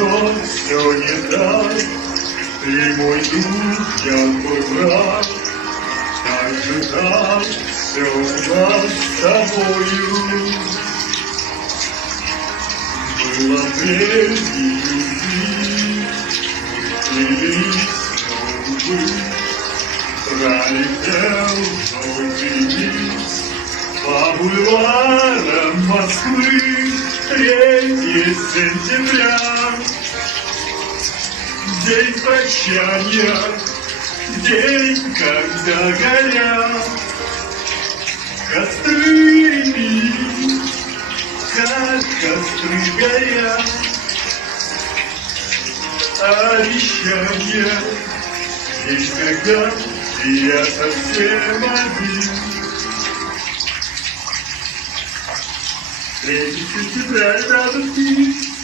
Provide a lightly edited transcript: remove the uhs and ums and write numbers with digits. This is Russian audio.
но все не так. Ты мой друг, я твой враг. Так же так, все у нас с тобою. Было прежде любви, мы слились, но увы. Пролетел желтый лист по бульварам Москвы. 3 сентября, день прощания, день, когда горят костры, как костры горят, обещания, день, когда я совсем один. 3 сентября, радости.